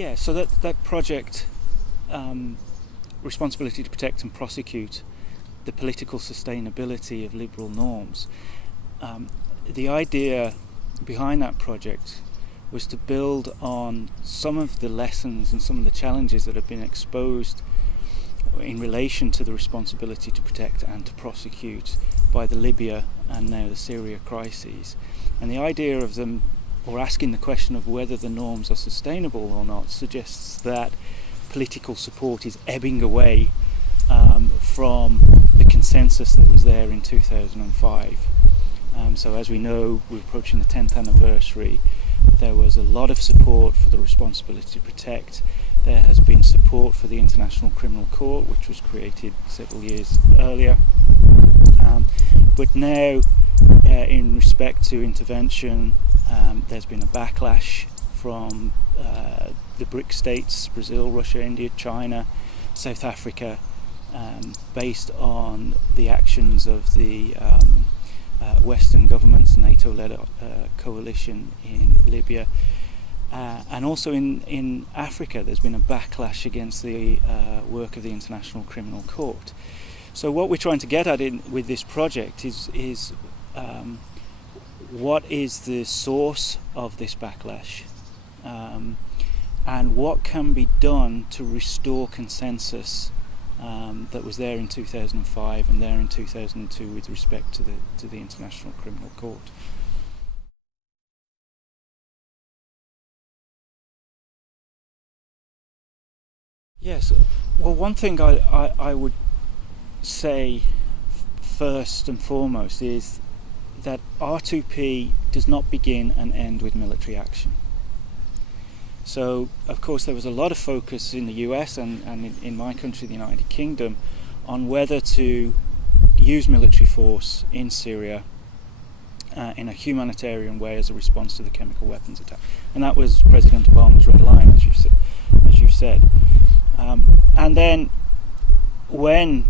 Yeah, so that project, Responsibility to Protect and Prosecute the Political Sustainability of Liberal Norms, the idea behind that project was to build on some of the lessons and some of the challenges that have been exposed in relation to the responsibility to protect and to prosecute by the Libya and now the Syria crises. And the idea of them, or asking the question of whether the norms are sustainable or not, suggests that political support is ebbing away from the consensus that was there in 2005. So as we know, we're approaching the 10th anniversary. There was a lot of support for the responsibility to protect. There has been support for the International Criminal Court, which was created several years earlier. But now, in respect to intervention, there's been a backlash from the BRICS states, Brazil, Russia, India, China, South Africa, based on the actions of the Western governments, NATO-led coalition in Libya. And also in Africa, there's been a backlash against the work of the International Criminal Court. So what we're trying to get at with this project is what is the source of this backlash, and what can be done to restore consensus that was there in 2005 and there in 2002 with respect to the International Criminal Court. Yes, well, one thing I would say first and foremost is that R2P does not begin and end with military action. So, of course, there was a lot of focus in the US and in my country, the United Kingdom, on whether to use military force in Syria in a humanitarian way as a response to the chemical weapons attack. And that was President Obama's red line, as you said. And then when,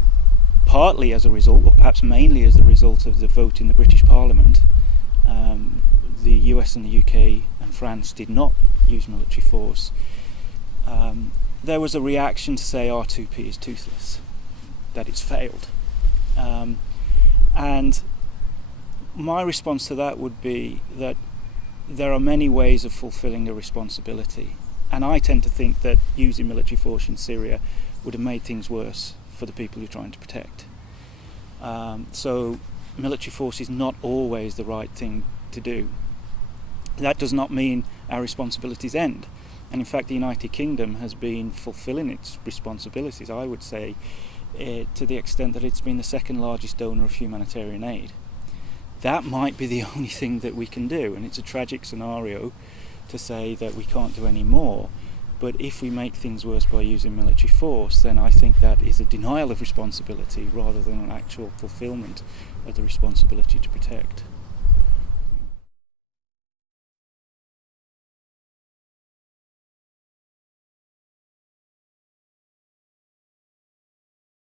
partly as a result, or perhaps mainly as the result of the vote in the British Parliament, the US and the UK and France did not use military force, there was a reaction to say R2P is toothless, that it's failed. And my response to that would be that there are many ways of fulfilling a responsibility. And I tend to think that using military force in Syria would have made things worse for the people you're trying to protect. So military force is not always the right thing to do. That does not mean our responsibilities end. And in fact, the United Kingdom has been fulfilling its responsibilities, I would say, to the extent that it's been the second largest donor of humanitarian aid. That might be the only thing that we can do, and it's a tragic scenario to say that we can't do any more. But if we make things worse by using military force, then I think that is a denial of responsibility rather than an actual fulfilment of the responsibility to protect.